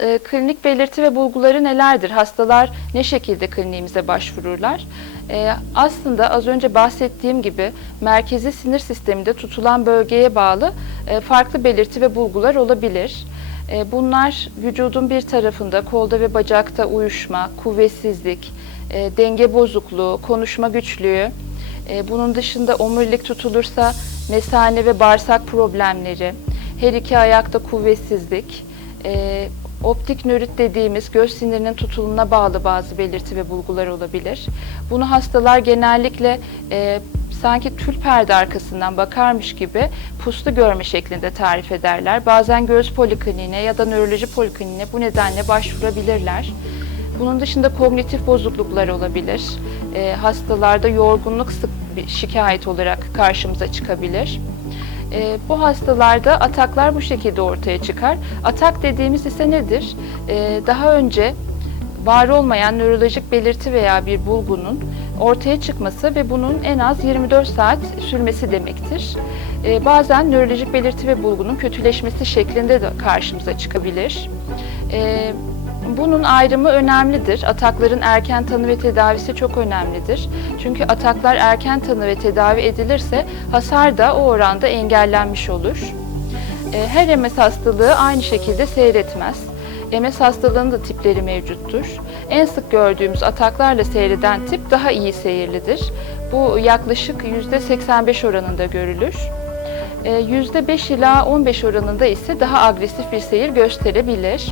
E, klinik belirti ve bulguları nelerdir? Hastalar ne şekilde kliniğimize başvururlar? E, aslında az önce bahsettiğim gibi merkezi sinir sisteminde tutulan bölgeye bağlı e, farklı belirti ve bulgular olabilir. E, bunlar vücudun bir tarafında kolda ve bacakta uyuşma, kuvvetsizlik, e, denge bozukluğu, konuşma güçlüğü, e, bunun dışında omurilik tutulursa mesane ve bağırsak problemleri, her iki ayakta kuvvetsizlik, e, optik nörit dediğimiz göz sinirinin tutuluna bağlı bazı belirti ve bulgular olabilir. Bunu hastalar genellikle e, sanki tül perde arkasından bakarmış gibi puslu görme şeklinde tarif ederler. Bazen göz polikliniğine ya da nöroloji polikliniğine bu nedenle başvurabilirler. Bunun dışında kognitif bozukluklar olabilir. E, hastalarda yorgunluk sık şikayet olarak karşımıza çıkabilir. E, bu hastalarda ataklar bu şekilde ortaya çıkar. Atak dediğimiz ise nedir? E, daha önce var olmayan nörolojik belirti veya bir bulgunun ortaya çıkması ve bunun en az 24 saat sürmesi demektir. E, bazen nörolojik belirti ve bulgunun kötüleşmesi şeklinde de karşımıza çıkabilir. E, bunun ayrımı önemlidir. Atakların erken tanı ve tedavisi çok önemlidir. Çünkü ataklar erken tanı ve tedavi edilirse hasar da o oranda engellenmiş olur. E, Her MS hastalığı aynı şekilde seyretmez. MS hastalığının da tipleri mevcuttur. En sık gördüğümüz ataklarla seyreden tip daha iyi seyirlidir. Bu yaklaşık %85 oranında görülür. E, %5 ila 15 oranında ise daha agresif bir seyir gösterebilir.